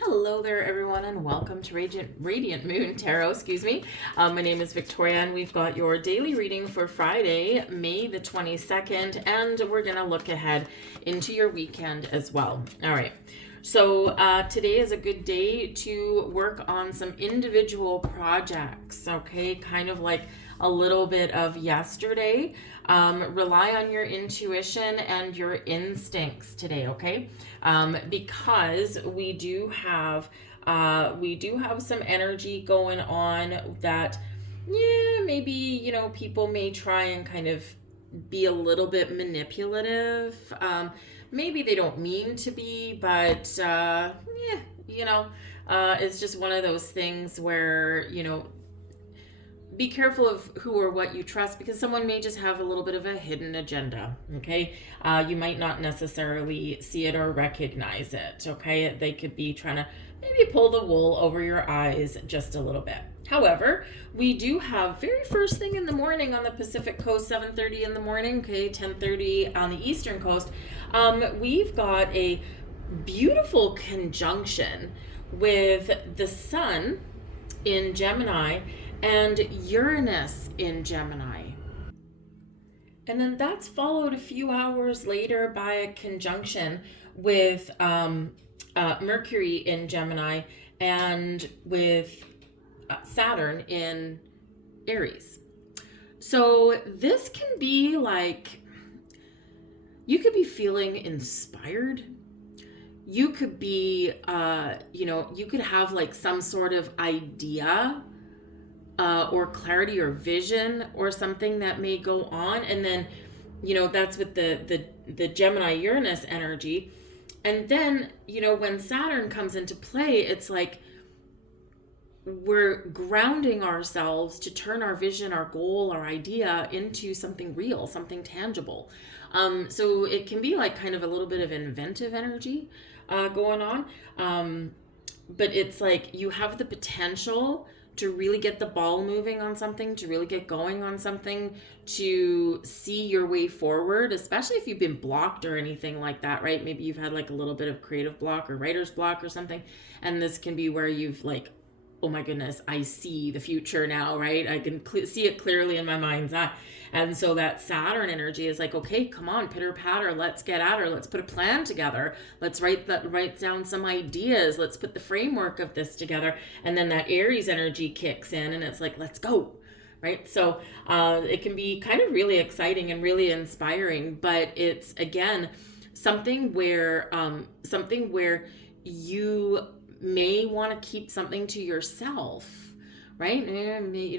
Hello there, everyone, and welcome to Radiant Moon Tarot. My name is Victoria, and we've got your daily reading for Friday, May the 22nd, and we're going to look ahead into your weekend as well. All right. So today is a good day to work on some individual projects, okay? Kind of like a little bit of yesterday. Rely on your intuition and your instincts today, okay? Because we do have some energy going on that, maybe, people may try and kind of be a little bit manipulative. Maybe they don't mean to be, but it's just one of those things where, be careful of who or what you trust, because someone may just have a little bit of a hidden agenda, okay? You might not necessarily see it or recognize it, okay? They could be trying to maybe pull the wool over your eyes just a little bit. However, we do have very first thing in the morning on the Pacific Coast, 7:30 in the morning, okay, 10:30 on the Eastern Coast. We've got a beautiful conjunction with the Sun in Gemini and Uranus in Gemini. And then that's followed a few hours later by a conjunction with Mercury in Gemini and with Saturn in Aries. So this can be like, you could be feeling inspired. You could be, you could have like some sort of idea or clarity or vision or something that may go on. And then, that's with the Gemini Uranus energy. And then, when Saturn comes into play, it's like we're grounding ourselves to turn our vision, our goal, our idea into something real, something tangible. So it can be like kind of a little bit of inventive energy going on. But it's like you have the potential to really get the ball moving on something, to really get going on something, to see your way forward, especially if you've been blocked or anything like that, right? Maybe you've had like a little bit of creative block or writer's block or something. And this can be where you've like, oh my goodness, I see the future now, right? I can see it clearly in my mind's eye. And so that Saturn energy is like, okay, come on, pitter patter, let's get at her. Let's put a plan together. Let's write down some ideas. Let's put the framework of this together. And then that Aries energy kicks in and it's like, let's go, right? So it can be kind of really exciting and really inspiring, but it's, again, something where you may want to keep something to yourself, right?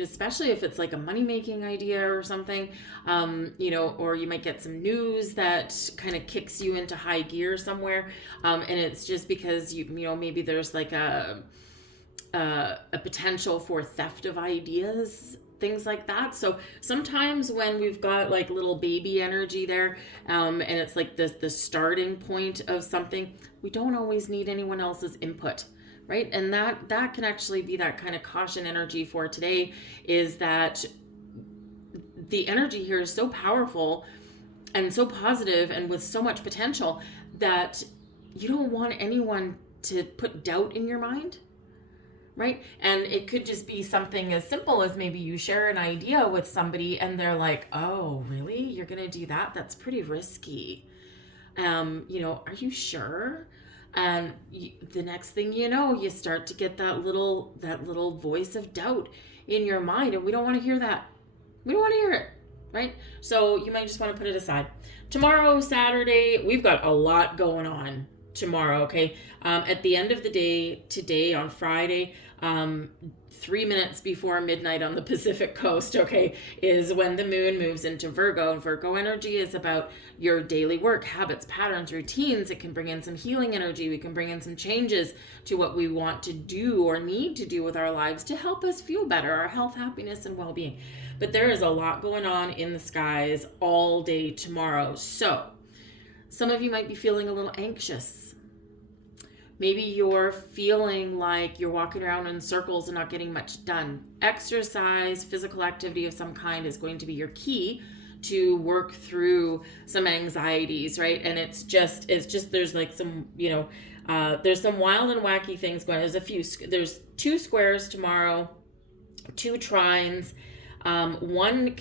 Especially if it's like a money-making idea or something, or you might get some news that kind of kicks you into high gear somewhere, and it's just because maybe there's like a potential for theft of ideas, things like that. So sometimes when we've got like little baby energy there, and it's like the starting point of something, we don't always need anyone else's input, right? And that can actually be that kind of caution energy for today, is that the energy here is so powerful and so positive and with so much potential that you don't want anyone to put doubt in your mind, right? And it could just be something as simple as maybe you share an idea with somebody and they're like, oh, really? You're going to do that? That's pretty risky. Are you sure? And the next thing you know, you start to get that little voice of doubt in your mind, and we don't want to hear that. We don't want to hear it, right? So you might just want to put it aside. Tomorrow, Saturday, we've got a lot going on tomorrow, okay? At the end of the day, today on Friday, 3 minutes before midnight on the Pacific Coast, okay, is when the moon moves into Virgo. And Virgo energy is about your daily work, habits, patterns, routines. It can bring in some healing energy. We can bring in some changes to what we want to do or need to do with our lives to help us feel better, our health, happiness, and well-being. But there is a lot going on in the skies all day tomorrow. So some of you might be feeling a little anxious. Maybe you're feeling like you're walking around in circles and not getting much done. Exercise, physical activity of some kind is going to be your key to work through some anxieties, right? And it's just there's like some, There's some wild and wacky things going on. There's 2 squares tomorrow, 2 trines, one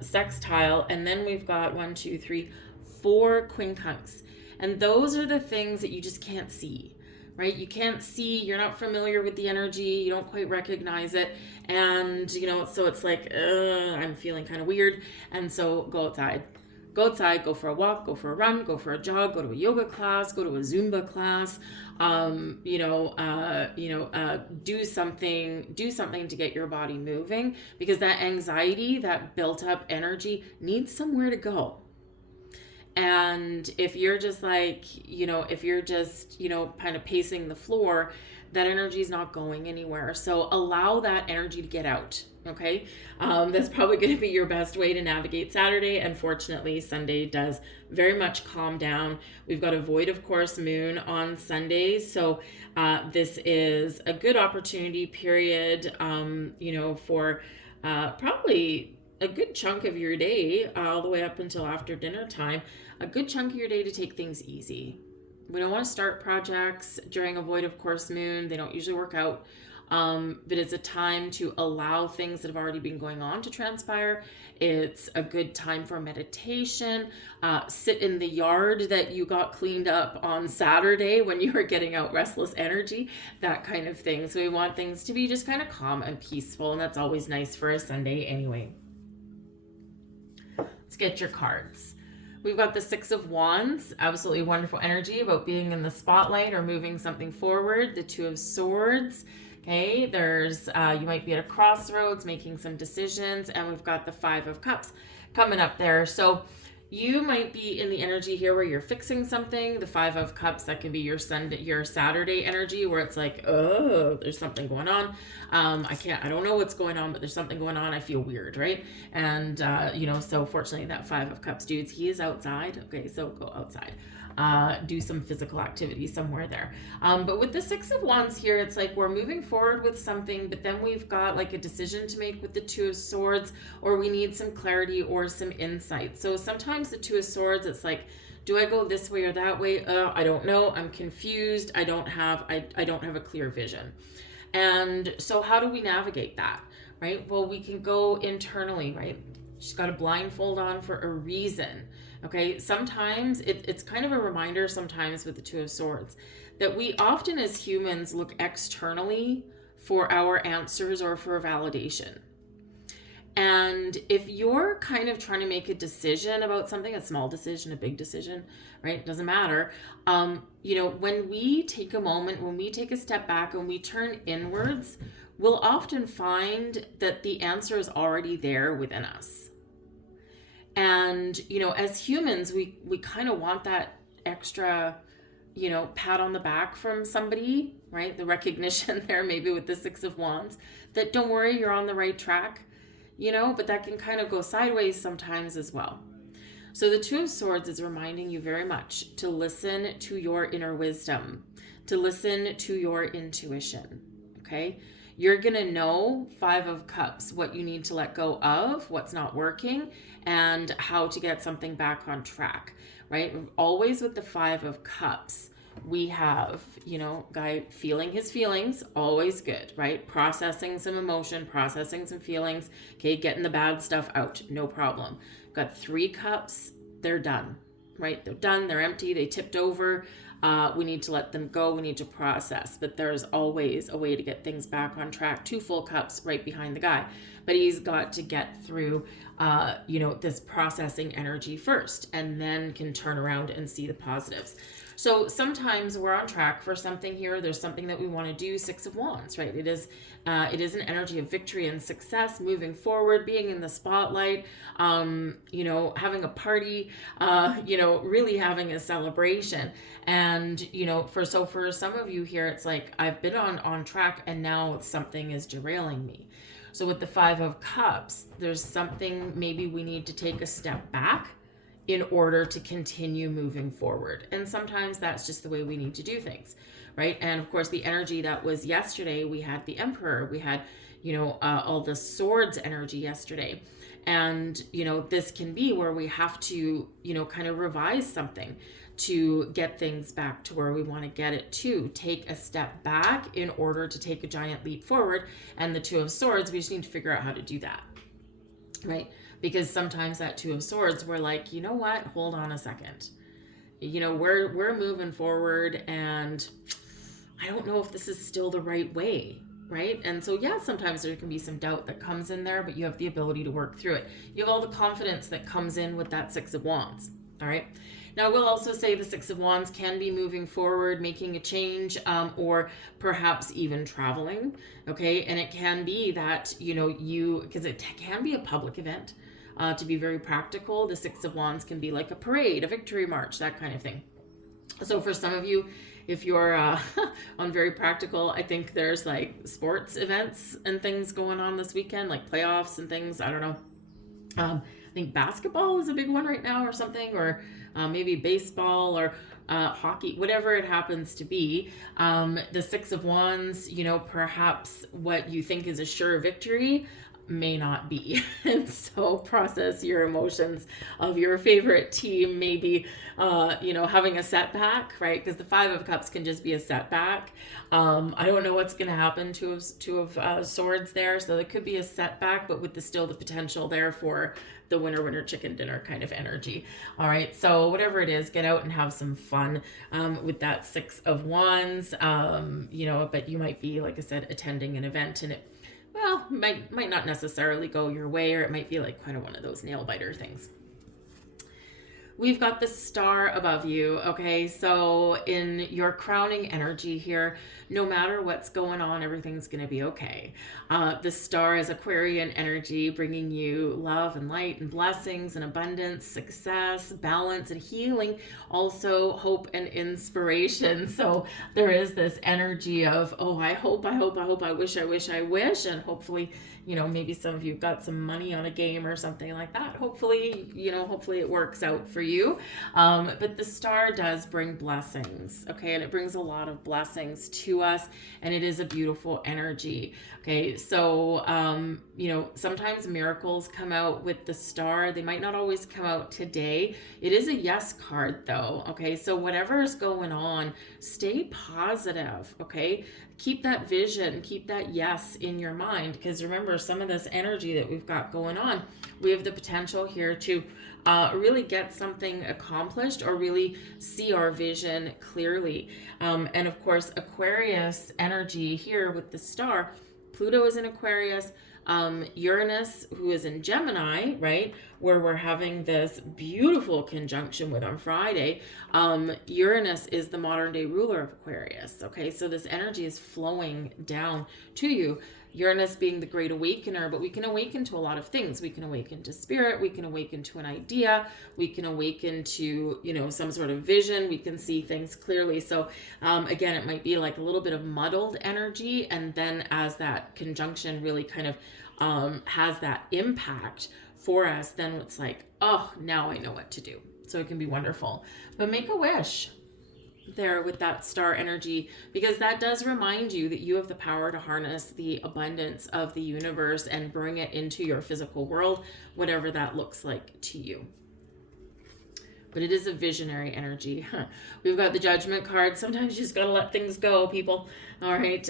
sextile, and then we've got 1, 2, 3, 4 quincunx. And those are the things that you just can't see, right? You can't see, you're not familiar with the energy, you don't quite recognize it. And, so it's like, I'm feeling kind of weird. And so go outside. Go outside, go for a walk, go for a run, go for a jog, go to a yoga class, go to a Zumba class, do something to get your body moving, because that anxiety, that built up energy needs somewhere to go. And if you're just kind of pacing the floor, that energy is not going anywhere. So allow that energy to get out. Okay. That's probably going to be your best way to navigate Saturday. Unfortunately, Sunday does very much calm down. We've got a void of course moon on Sunday. So, this is a good opportunity period, for, probably a good chunk of your day, all the way up until after dinner time, a good chunk of your day to take things easy. We don't want to start projects during a void of course moon. They don't usually work out. But it's a time to allow things that have already been going on to transpire. It's a good time for meditation. Sit in the yard that you got cleaned up on Saturday when you were getting out restless energy, that kind of thing. So we want things to be just kind of calm and peaceful, and that's always nice for a Sunday anyway. Let's get your cards. We've got the 6 of Wands, absolutely wonderful energy about being in the spotlight or moving something forward. The 2 of Swords. Okay, there's, you might be at a crossroads making some decisions, and we've got the 5 of Cups coming up there. So you might be in the energy here where you're fixing something. The 5 of Cups, that can be your Saturday energy, where it's like, oh, there's something going on. I don't know what's going on, but there's something going on. I feel weird, right? And, so fortunately that 5 of Cups, dudes, he is outside. Okay, so go outside. Do some physical activity somewhere there. But with the 6 of Wands here, it's like we're moving forward with something, but then we've got like a decision to make with the 2 of Swords, or we need some clarity or some insight. So sometimes the 2 of Swords, it's like, do I go this way or that way? I don't know. I'm confused. I don't have a clear vision. And so how do we navigate that, right? Well, we can go internally, right? She's got a blindfold on for a reason. Okay, sometimes it's kind of a reminder sometimes with the 2 of Swords that we often as humans look externally for our answers or for validation. And if you're kind of trying to make a decision about something, a small decision, a big decision, right? It doesn't matter. When we take a moment, when we take a step back and we turn inwards, we'll often find that the answer is already there within us. And, as humans, we kind of want that extra, pat on the back from somebody, right? The recognition there, maybe with the 6 of Wands, that don't worry, you're on the right track, but that can kind of go sideways sometimes as well. So the 2 of Swords is reminding you very much to listen to your inner wisdom, to listen to your intuition, okay? You're going to know, 5 of Cups, what you need to let go of, what's not working, and how to get something back on track, right? Always with the 5 of Cups, we have, guy feeling his feelings, always good, right? Processing some emotion, processing some feelings, okay, getting the bad stuff out, no problem. Got 3 cups, they're done, right? They're done, they're empty, they tipped over. We need to let them go. We need to process, but there's always a way to get things back on track. 2 full cups right behind the guy, but he's got to get through, this processing energy first, and then can turn around and see the positives. So sometimes we're on track for something here. There's something that we want to do. 6 of Wands, right? It is an energy of victory and success, moving forward, being in the spotlight, having a party, really having a celebration. And, for some of you here, it's like, I've been on track and now something is derailing me. So with the 5 of Cups, there's something maybe we need to take a step back in order to continue moving forward. And sometimes that's just the way we need to do things, right? And of course, the energy that was yesterday, we had the Emperor, we had, all the Swords energy yesterday. And, this can be where we have to, kind of revise something. to get things back to where we want to get it to. Take a step back in order to take a giant leap forward. And the Two of Swords, we just need to figure out how to do that, right? Because sometimes that Two of Swords, we're like, you know what? Hold on a second. You know, we're moving forward, and I don't know if this is still the right way, right? And so, yeah, sometimes there can be some doubt that comes in there, but you have the ability to work through it. You have all the confidence that comes in with that Six of Wands, all right? Now, I will also say the Six of Wands can be moving forward, making a change, or perhaps even traveling, okay? And it can be that, you know, because it can be a public event. To be very practical, the Six of Wands can be like a parade, a victory march, that kind of thing. So for some of you, if you're on very practical, I think there's like sports events and things going on this weekend, like playoffs and things. I don't know. I think basketball is a big one right now or something, or maybe baseball or hockey, whatever it happens to be. The Six of Wands, you know, perhaps what you think is a sure victory may not be. And so process your emotions of your favorite team, maybe, you know, having a setback, right? Because the Five of Cups can just be a setback. I don't know what's going to happen to Two of Swords there. So there could be a setback, but with still the potential there for the winner chicken dinner kind of energy. All right. So whatever it is, get out and have some fun with that Six of Wands. You know, but you might be, like I said, attending an event, and it, well, might not necessarily go your way, or it might be like kind of one of those nail biter things. We've got the Star above you, okay? So in your crowning energy here, no matter what's going on, everything's going to be okay. The Star is Aquarian energy, bringing you love and light and blessings and abundance, success, balance and healing, also hope and inspiration. So there is this energy of, oh, I hope, I wish, and hopefully, you know, maybe some of you got some money on a game or something like that. Hopefully, you know, hopefully it works out for you. But the Star does bring blessings, okay? And it brings a lot of blessings to us, and it is a beautiful energy, okay? So, you know, sometimes miracles come out with the Star. They might not always come out today. It is a yes card though, okay? So whatever is going on, stay positive, okay? Keep that vision, keep that yes in your mind, because remember, some of this energy that we've got going on, we have the potential here to really get something accomplished, or really see our vision clearly. And of course, Aquarius energy here with the Star, Pluto is in Aquarius, Uranus, who is in Gemini, right, where we're having this beautiful conjunction with on Friday. Uranus is the modern day ruler of Aquarius, okay? So this energy is flowing down to you. Uranus being the great awakener, but we can awaken to a lot of things. We can awaken to spirit, we can awaken to an idea, we can awaken to, you know, some sort of vision, we can see things clearly. So again, it might be like a little bit of muddled energy, and then as that conjunction really kind of has that impact for us, then it's like, oh, now I know what to do. So it can be wonderful. But make a wish there with that Star energy, because that does remind you that you have the power to harness the abundance of the universe and bring it into your physical world, whatever that looks like to you. But it is a visionary energy. We've got the Judgment card. Sometimes you just got to let things go, people. All right.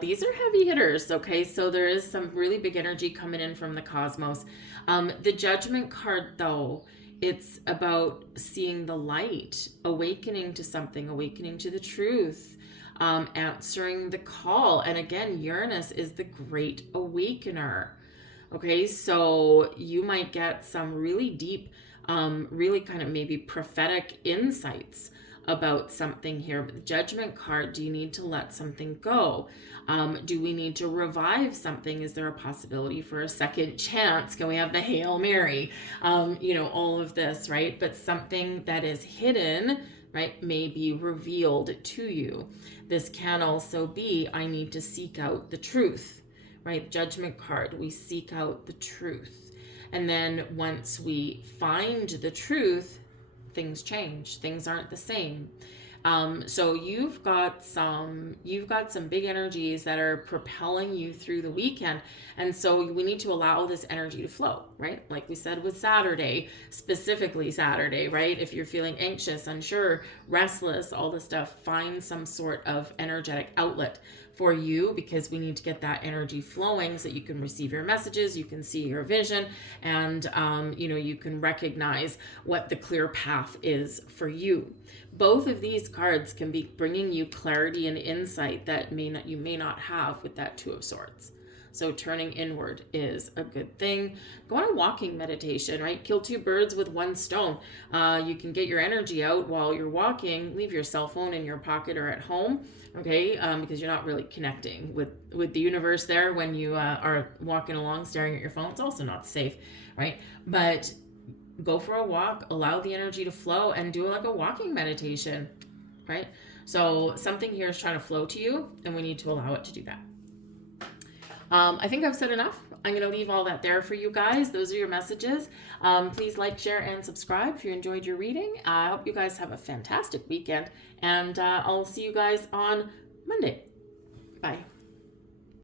These are heavy hitters. Okay. So there is some really big energy coming in from the cosmos. The Judgment card, though, it's about seeing the light, awakening to something, awakening to the truth, answering the call. And again, Uranus is the great awakener. Okay, so you might get some really deep, really kind of maybe prophetic insights about something here. But the Judgment card, do you need to let something go? Do we need to revive something? Is there a possibility for a second chance? Can we have the Hail Mary? You know, all of this, right? But something that is hidden, right, may be revealed to you. This can also be, I need to seek out the truth, right? Judgment card, we seek out the truth. And then once we find the truth, things change. Things aren't the same. So you've got some big energies that are propelling you through the weekend. And so we need to allow this energy to flow, right? Like we said with Saturday, specifically Saturday, right? If you're feeling anxious, unsure, restless, all this stuff, find some sort of energetic outlet for you, because we need to get that energy flowing so that you can receive your messages, you can see your vision, and you can recognize what the clear path is for you. Both of these cards can be bringing you clarity and insight that you may not have with that Two of Swords. So turning inward is a good thing. Go on a walking meditation, right? Kill two birds with one stone. You can get your energy out while you're walking. Leave your cell phone in your pocket or at home, okay? Because you're not really connecting with the universe there when you are walking along staring at your phone. It's also not safe, right? But go for a walk, allow the energy to flow, and do like a walking meditation, right? So something here is trying to flow to you, and we need to allow it to do that. I think I've said enough. I'm going to leave all that there for you guys. Those are your messages. Please like, share, and subscribe if you enjoyed your reading. I hope you guys have a fantastic weekend, and I'll see you guys on Monday. Bye.